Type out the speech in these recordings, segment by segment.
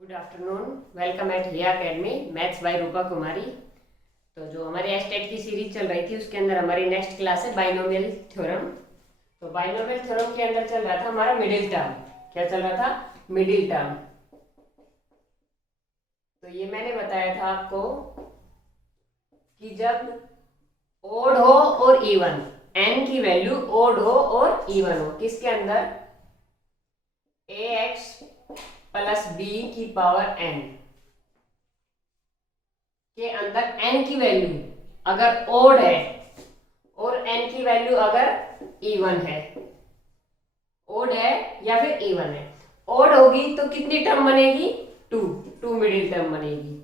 Good afternoon, welcome at Hiya academy maths by Rupa Kumari. तो जो हमारे एस्टेट की सीरीज चल रही थी उसके अंदर हमारी नेक्स्ट क्लास है बाइनोमियल थ्योरम। तो बाइनोमियल थ्योरम के अंदर चल रहा था हमारा मिडिल टर्म। क्या चल रहा था? Middle term. तो ये मैंने बताया था आपको कि जब ओड हो और इवन, एन की वैल्यू ओड हो और इवन हो, किसके अंदर? ax प्लस बी की पावर n के अंदर n की वैल्यू अगर ओड है और n की वैल्यू अगर इवन है, ओड है या फिर इवन है। ओड होगी तो कितनी टर्म बनेगी? टू मिडिल टर्म बनेगी।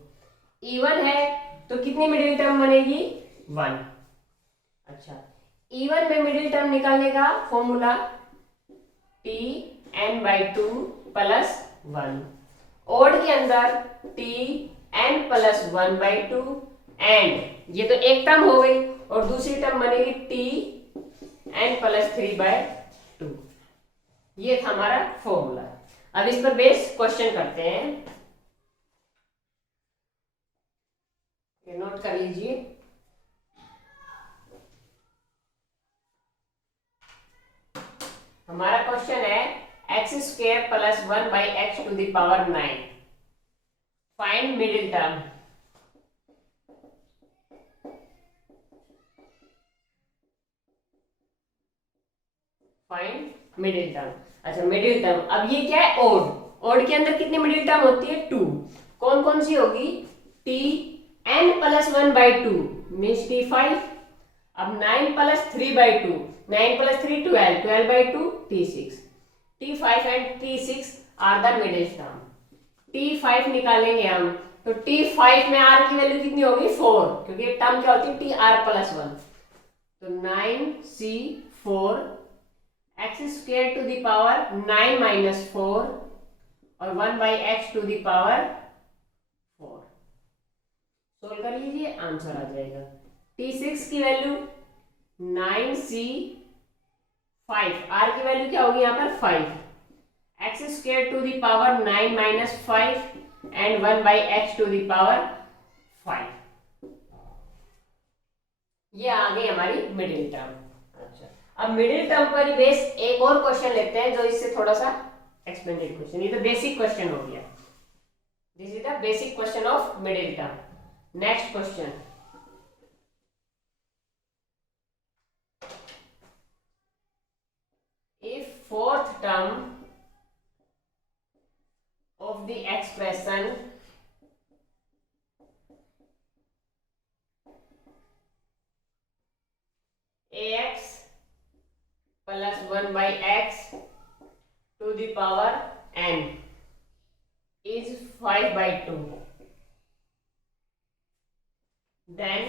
इवन है तो कितनी मिडिल टर्म बनेगी? 1। अच्छा, इवन में मिडिल टर्म निकालने का formula T N by two plus 1। Odd के अंदर T N plus 1 by two, and ये तो एक टर्म हो गई और दूसरी टर्म बनेगी T N plus 3 by two. ये था हमारा फॉर्मूला। अब इस पर बेस क्वेश्चन करते हैं, ये नोट कर लीजिए। हमारा क्वेश्चन है x square plus 1 by x to the power 9, find middle term. Find middle term. अच्छा, मिडिल टर्म। अब ये क्या है? ओड। ओड के अंदर कितनी मिडिल टर्म होती है? 2। कौन कौन सी होगी? T N plus 1 by two means T 5। अब 9 plus 3 by two, 9 plus 3 12, 12 by two T 6। T5 and T6 are the middle term. T5 निकालेंगे हम तो T5 में R की वैल्यू कितनी होगी? 4, क्योंकि टर्म क्या होती है? TR plus 1। तो 9C4 x square to the power 9 minus 4 और 1 by x to the power 4। Solve कर लीजिए, आंसर आ जाएगा। T6 की वैल्यू 9C5, R की वैल्यू क्या होगी यहाँ पर? 5। X square to the power 9 minus 5 and 1 by x to the power 5। ये आ गई हमारी मिडिल टर्म। अच्छा, अब मिडिल टर्म पर बेस एक और क्वेश्चन लेते हैं जो इससे थोड़ा सा एक्सपेंडेड क्वेश्चन। ये तो बेसिक क्वेश्चन हो गया। This is the basic question of middle term. Next question, if fourth term of the expression ax plus 1 by x to the power n is 5 by 2, then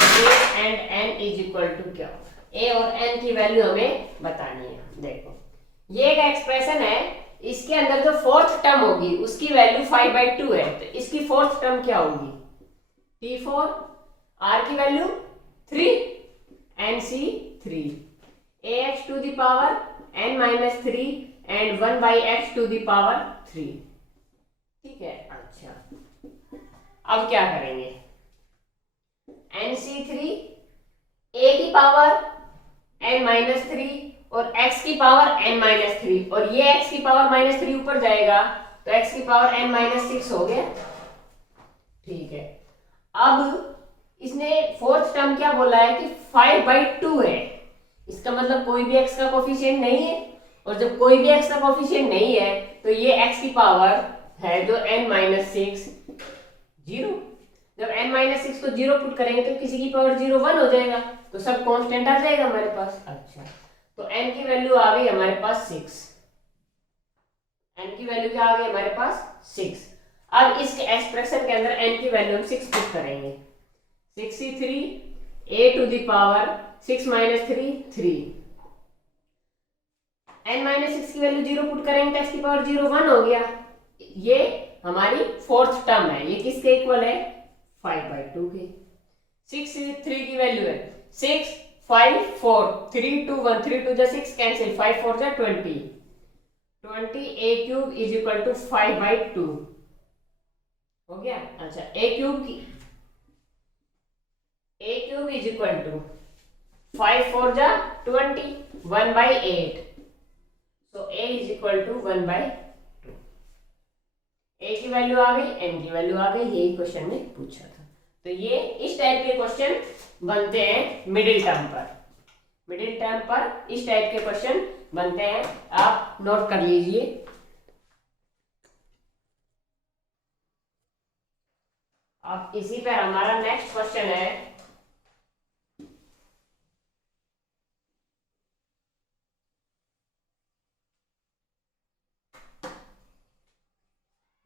a and n is equal to क्या? a और n की value हमें बतानी है। देखो, ये एक expression है, इसके अंदर जो फोर्थ टर्म होगी उसकी वैल्यू 5 बाई 2 है, तो इसकी फोर्थ टर्म क्या होगी? T4, R की value 3, NC3, ax to the power n minus 3 and 1 by x to the power 3। ठीक है। अच्छा, अब क्या करेंगे? NC3 a की पावर n माइनस 3 और x की पावर n माइनस 3, और ये x की पावर माइनस 3 ऊपर जाएगा तो x की पावर n माइनस 6 हो गया। ठीक है। अब इसने फोर्थ टर्म क्या बोला है कि 5 बाई 2 है, इसका मतलब कोई भी x का कोफिशिएंट नहीं है, और जब कोई भी x का कोफिशिएंट नहीं है तो ये x की पावर है जो n माइनस 6 0। जब n माइनस 6 को 0 पुट करेंगे तो किसी की पावर 0 1 हो जाएगा, तो सब कांस्टेंट आ जाएगा हमारे पास। अच्छा, तो n की वैल्यू आ गई हमारे पास 6। n की वैल्यू क्या आ गई हमारे पास? 6। अब इस एक्सप्रेशन के अंदर n की वैल्यू हम 6 पुट करेंगे। 63 a to the power 6 minus 3 3, n minus 6 की वैल्यू 0 पुट करेंगे तो x की पावर 0 1 हो गया। ये हमारी फोर्थ टर्म है। ये किसके इक्वल है? 5 बाई 2 के। 6 3 की वैल्यू है 6 5 4 3 2 1, 3 2 जा 6 कैंसिल, 5 4 जा 20, 20a³ इज इक्वल टू 5/2 हो गया। अच्छा a³ इज इक्वल टू 5 4 जा 20 1/8 so a is equal to 1/2। a की वैल्यू आ गई, n की वैल्यू आ गई, यही क्वेश्चन में पूछा था। तो ये इस टाइप के क्वेश्चन बनते हैं मिडिल टर्म पर। मिडिल टर्म पर इस टाइप के क्वेश्चन बनते हैं, आप नोट कर लीजिए। अब इसी पर हमारा नेक्स्ट क्वेश्चन है,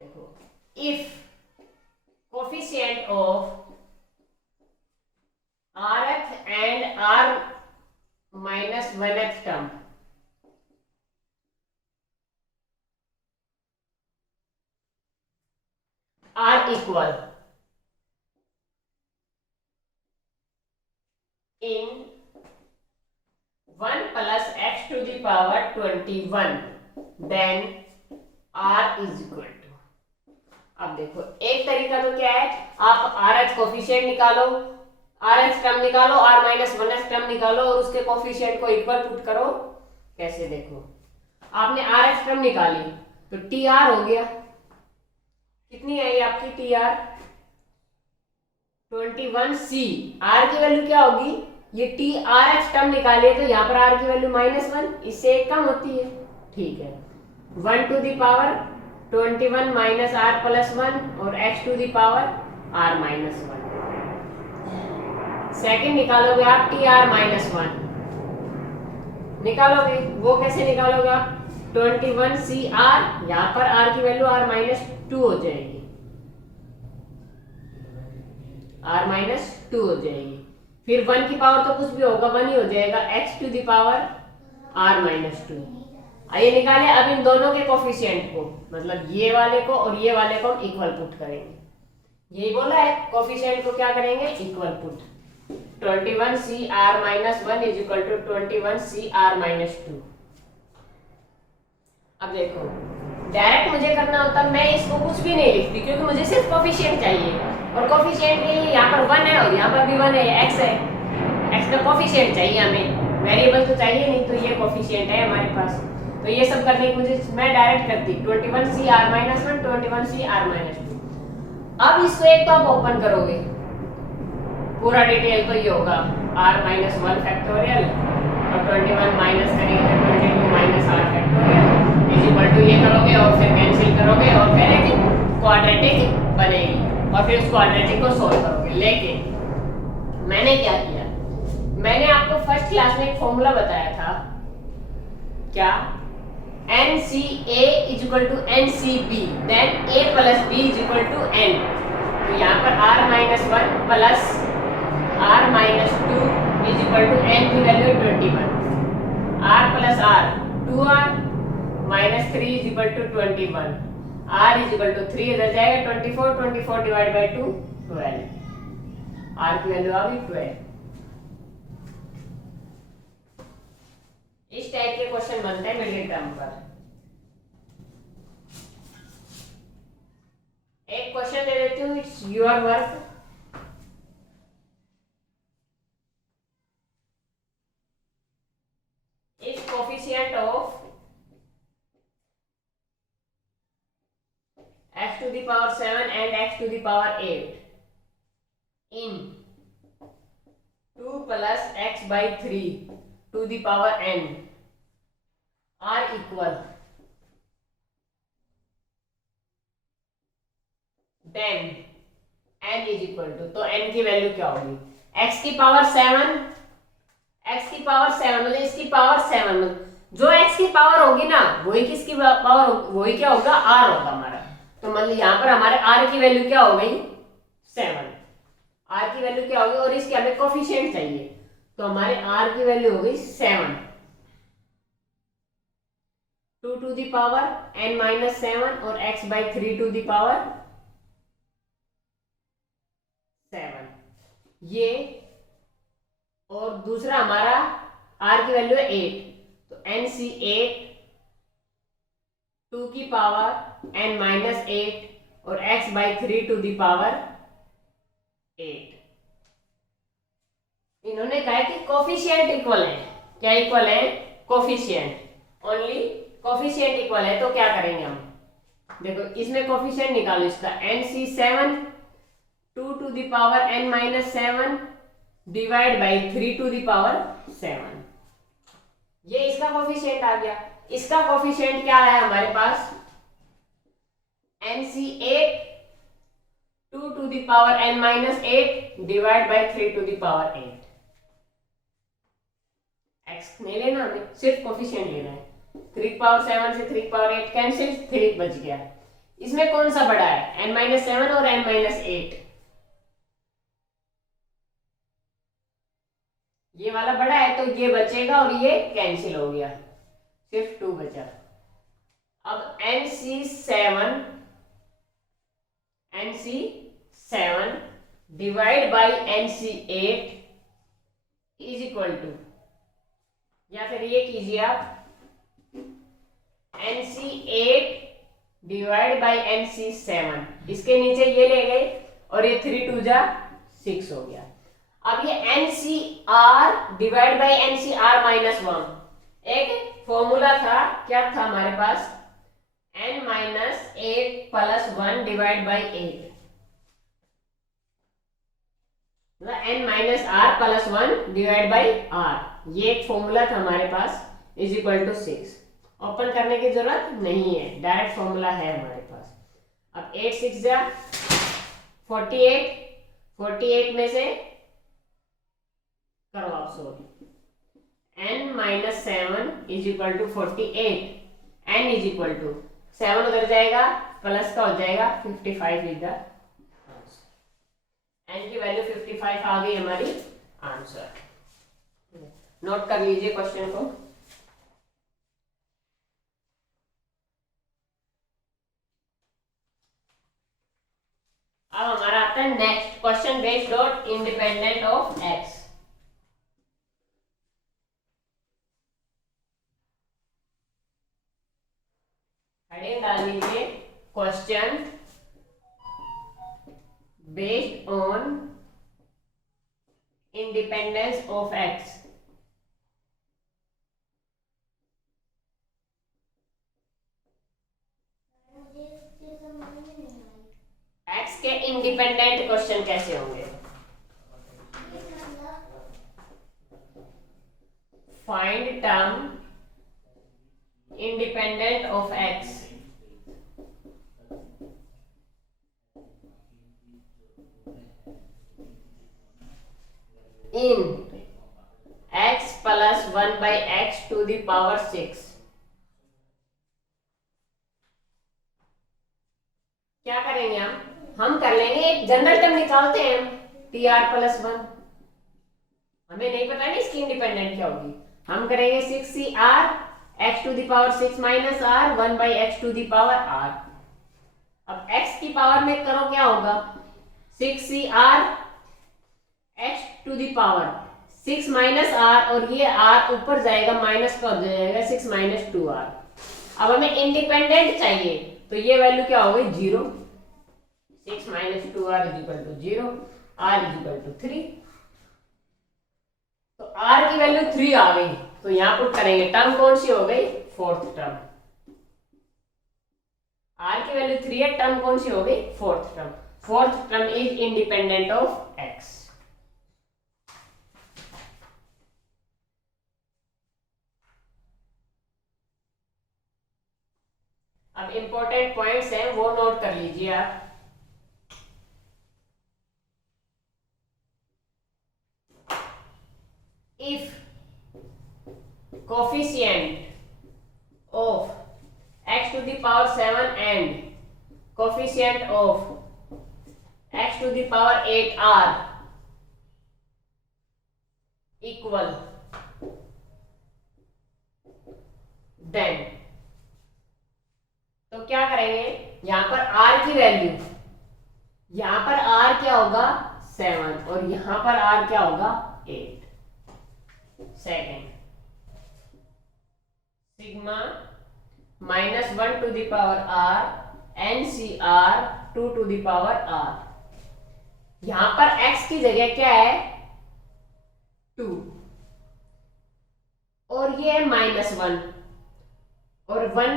देखो, if coefficient of rth and r minus 1th term are equal in 1 plus x to the power 21 then r is equal to। अब देखो, एक तरीका तो क्या है, आप rth कोफिशिएंट निकालो, rth टर्म निकालो, r माइनस 1th टर्म निकालो और उसके कोफिशिएंट को इक्वल पुट करो। कैसे? देखो, आपने rth टर्म निकाली तो tr हो गया, कितनी आई आपकी tr 21c। r की वैल्यू क्या होगी, ये rh टर्म निकालिए तो यहाँ पर r की वैल्यू -1, इससे एक कम होती है, ठीक है। 1 to the power 21 minus r plus 1 और x to the power r minus 1। Second निकालोगे आप tr -1 निकालोगे, वो कैसे निकालोगे आप, 21cr, यहाँ पर r की वैल्यू r-2 हो जाएगी, r-2 हो जाएगी। फिर 1 की पावर तो कुछ भी होगा, 1 ही हो जाएगा, x to the power r-2। आइए निकाले अब इन दोनों के कोफिशिएंट को, मतलब ये वाले को और ये वाले को हम इक्वल पुट करेंगे। यही बोला है, कोफिशिएंट को क्या करेंगे, equal put. 21cr-1 is equal to 21cr-2। अब देखो, डायरेक्ट मुझे करना होता, मैं इसको कुछ भी नहीं लिखती क्योंकि मुझे सिर्फ कोफिशिएंट चाहिए, और कोफिशिएंट के लिए यहाँ पर 1 है और यहाँ पर भी 1 है, x है, x का कोफिशिएंट चाहिए हमें, वेरिएबल तो चाहिए नहीं, तो ये कोफिशिएंट है हमारे पास। तो ये सब करने की मुझे, मैं डायरेक्ट करती 21cr-1 21cr-2। अब इसको एक तो आप ओपन करोगे, पूरा डिटेल तो ये होगा r-1 फैक्टोरियल और 21 माइनस करेंगे तो 22 minus r factorial is equal to, ये करोगे और फिर कैंसिल करोगे और फिर एक क्वाड्रेटिक बनेगी और फिर उस क्वाड्रेटिक को सोल्व करोगे। लेकिन मैंने क्या किया, मैंने आपको फर्स्ट क्लास में एक फॉर्मूला बताया था, क्या, NCA is equal to NCB then A plus B is equal to N। तो यहाँ पर r-1 plus r-2 is equal to n की value 21, r plus r 2r minus 3 is equal to 21, r is equal to 3 इधर जाएगा 24, 24 divide by 2 12, r की value आ गई 12। इस टाइप के क्वेश्चन बनते हैं मिडिल टर्म पर। एक क्वेश्चन दे देती हूँ, it's your work. If coefficient of x to the power 7 and x to the power 8 in 2 plus x by 3 to the power n are equal, then n is equal to, तो n की value क्या होगी, x की power 7, x की power 7 मतलब इसकी power 7, मतलब जो x की पावर होगी ना वही किसकी पावर, वही क्या होगा, r होगा हमारा। तो मतलब यहाँ पर हमारे r की वैल्यू क्या हो गई, 7, r की वैल्यू क्या होगी, और इसके हमें कोफिशिएंट चाहिए, तो हमारे r की वैल्यू हो गई 7, 2 to the power n minus 7 और x by 3 to the power 7, ये, और दूसरा हमारा r की वैल्यू है 8, तो NC8 2 की पावर n माइनस 8 और x by 3 to the power 8। इन्होंने कहा है कि कोफिशिएंट इक्वल है। क्या इक्वल है? कोफिशिएंट। ओनली कोफिशिएंट इक्वल है तो क्या करेंगे हम? देखो इसमें कोफिशिएंट निकालो इसका, NC7 2 to the power n minus 7 divide by 3 to the power 7। ये इसका कोफिशिएंट आ गया। इसका कोफिशिएंट क्या है हमारे पास? NC8 2 to the power n minus 8 divide by 3 to the power 8। x नहीं लेना हमें, सिर्फ कोफिशिएंट लेना है। 3 पावर 7 से 3 पावर 8 कैंसिल, 3 बच गया। इसमें कौन सा बड़ा है? n माइनस 7 और n माइनस 8। ये वाला बड़ा है तो ये बचेगा और ये कैंसिल हो गया, सिर्फ 2 बचा। अब NC7 divide by NC8 is equal to, या फिर ये कीजिए आप, NC8 डिवाइड बाई NC7, इसके नीचे ये ले गए और ये 3 2 जा 6 हो गया। अब ये NCR divide by NCR minus 1, एक फॉर्मूला था, क्या था हमारे पास? n minus 8 plus 1 divide by 8, n minus r plus 1 divide by r, ये एक फॉर्मूला था हमारे पास, इज इक्वल टू 6। ओपन करने की जरूरत नहीं है, डायरेक्ट फॉर्मूला है हमारे पास। अब 8 6 जा 48, 48 में से करो आप solve, n minus 7 is equal to 48, n is equal to 7 उधर जाएगा, प्लस का हो जाएगा 55 इज द आंसर। n की वैल्यू 55 आ गई हमारी आंसर। नोट कर लीजिए क्वेश्चन को। अब हमारा आता है next question based on independent of x। Heading डाल लीजिए question based on independence of x। x के इंडिपेंडेंट क्वेश्चन कैसे होंगे? Find term independent of x in x plus 1 by x to the power 6। क्या करेंगे हम कर लेंगे एक जनरल टर्म निकालते हैं हम, tr प्लस 1। हमें नहीं पता नहीं इसकी इंडिपेंडेंट क्या होगी। हम करेंगे 6cr x to the power 6 minus r 1 by x to the power r। अब x की पावर में करो क्या होगा? 6cr x to the power 6 minus r, और ये r ऊपर जाएगा माइनस का हो जाएगा 6 माइनस 2r। अब हमें इंडिपेंडेंट चाहिए तो ये वैल्यू क्या हो गई? 0। 6 minus 2r is equal to 0, r is equal to 3। तो r की वैल्यू 3 आ गई, तो यहां पुट करेंगे। टर्म कौन सी हो गई? Fourth term. r की वैल्यू 3 है, टर्म कौन सी हो गई? Fourth term. Fourth term is independent of x। अब इंपॉर्टेंट पॉइंट्स हैं वो नोट कर लीजिए आप। If coefficient of x to the power 7 and coefficient of x to the power 8 are equal, then तो क्या करेंगे? यहां पर r की वैल्यू, यहां पर r क्या होगा? 7, और यहां पर r क्या होगा? 8। Second, sigma -1 to the power r NCr 2 to the power r। यहां पर x की जगह क्या है 2 और ये है -1 और 1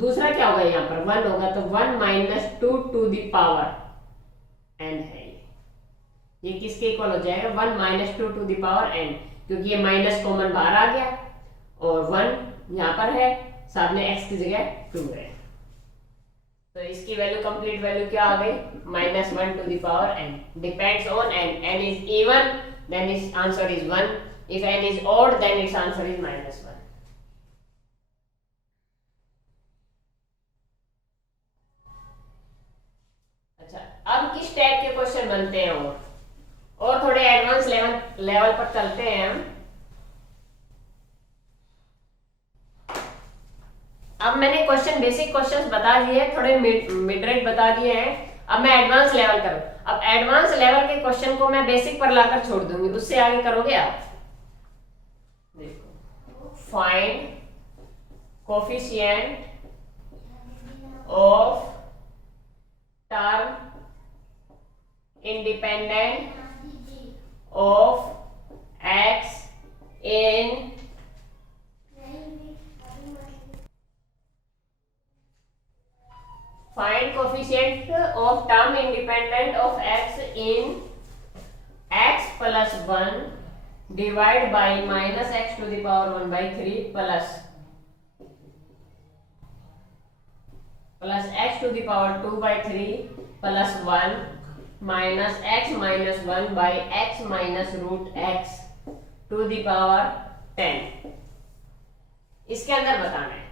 दूसरा क्या होगा यहाँ पर 1 होगा तो 1 - 2 टू द पावर n है ये किसके इक्वल हो जाएगा 1 - 2 टू द पावर n क्योंकि ये माइनस कॉमन बाहर आ गया और 1 यहाँ पर है साथ में x की जगह 2 है तो इसकी वैल्यू कंप्लीट वैल्यू क्या आ गई -1 to the power n depends on n n is even then it's answer is 1 if n is odd then its answer is -1। अच्छा अब किस टाइप के क्वेश्चन बनते हैं और थोड़े एडवांस लेवल पर चलते हैं हम। अब मैंने क्वेश्चन बेसिक क्वेश्चंस बता दिए थोड़े मिड रेंज बता दिए हैं अब मैं एडवांस लेवल करूं। अब एडवांस लेवल के क्वेश्चन को मैं बेसिक पर लाकर छोड़ दूंगी उससे आगे करोगे आप। देखो find coefficient of term independent of x in find coefficient of term independent of x in x plus 1 divide by minus x to the power 1 by 3 plus x to the power 2 by 3 plus 1 minus x minus 1 by x minus root x to the power 10 इसके अंदर बताना है।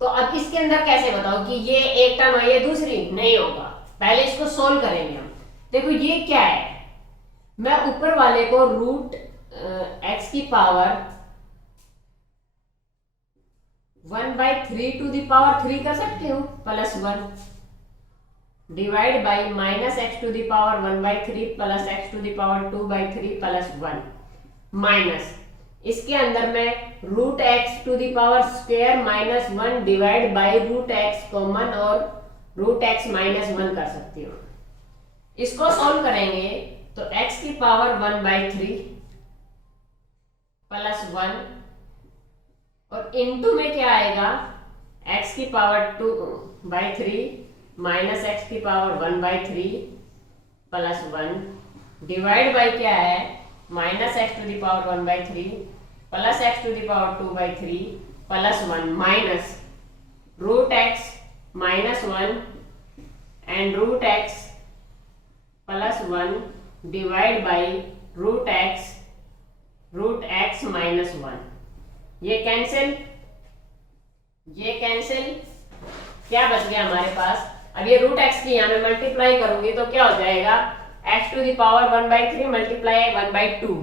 तो अब इसके अंदर कैसे बताओ कि ये एक टर्म है ये दूसरी नहीं होगा पहले इसको सोल्व करेंगे हम। देखो ये क्या है मैं ऊपर वाले को रूट x की पावर 1/3 टू द पावर 3 कर सकते हो plus 1 divide by minus x to the power 1/3 plus x to the power 2/3 plus 1 minus इसके अंदर मैं root x to the power square minus 1 divide by root x common और root x minus 1 कर सकती हूँ। इसको सॉल्व करेंगे तो x की पावर 1/3 प्लस 1 और इनटू में क्या आएगा x की पावर 2/3 माइनस x की पावर 1/3 प्लस 1 डिवाइड बाई क्या है minus x to the power 1/3 plus x to the power 2/3 plus 1 minus root x minus 1 and root x plus 1 divide by root x minus 1 ये cancel क्या बच गया हमारे पास। अब ये रूट x की यहाँ में मल्टीप्लाई करूंगी तो क्या हो जाएगा x to the power 1/3 multiply 1/2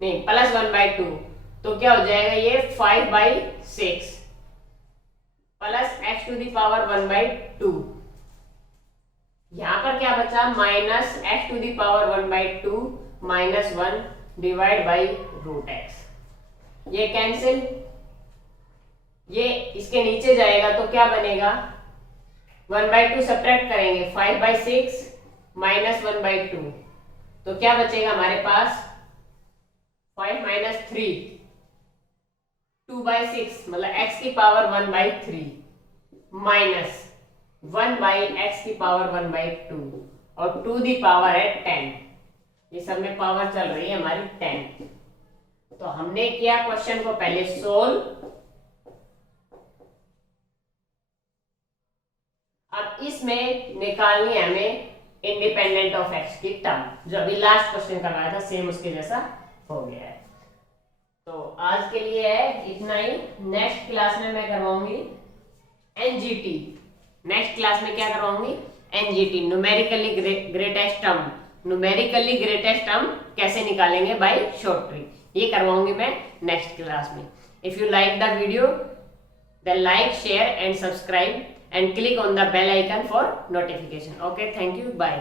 नहीं प्लस 1/2 तो क्या हो जाएगा ये 5/6 plus x to the power 1/2 यहां पर क्या बचा minus x to the power 1/2 minus 1 divide by root x ये कैंसिल ये इसके नीचे जाएगा तो क्या बनेगा 1/2 सब्ट्रैक्ट करेंगे 5/6 माइनस 1/2 तो क्या बचेगा हमारे पास 5 माइनस 3 2/6 मतलब x की पावर 1/3 माइनस 1/x की पावर 1/2 और 2 दी पावर है 10 ये सब में पावर चल रही है हमारी 10। तो हमने किया क्वेश्चन को पहले सोल्व। अब इसमें निकालनी है हमें इंडिपेंडेंट ऑफ एक्स की टर्म जो अभी लास्ट क्वेश्चन करवाया था सेम उसके जैसा हो गया है। तो आज के लिए है इतना ही। नेक्स्ट क्लास में मैं करवाऊंगी एनजीटी। नेक्स्ट क्लास में क्या करवाऊंगी NGT numerically greatest term. Numerically greatest term कैसे निकालेंगे बाय शॉर्ट ट्रिक ये करवाऊंगी मैं नेक्स्ट क्लास में। If you like the video then like share and subscribe and click on the bell icon for notification. Okay, thank you, bye.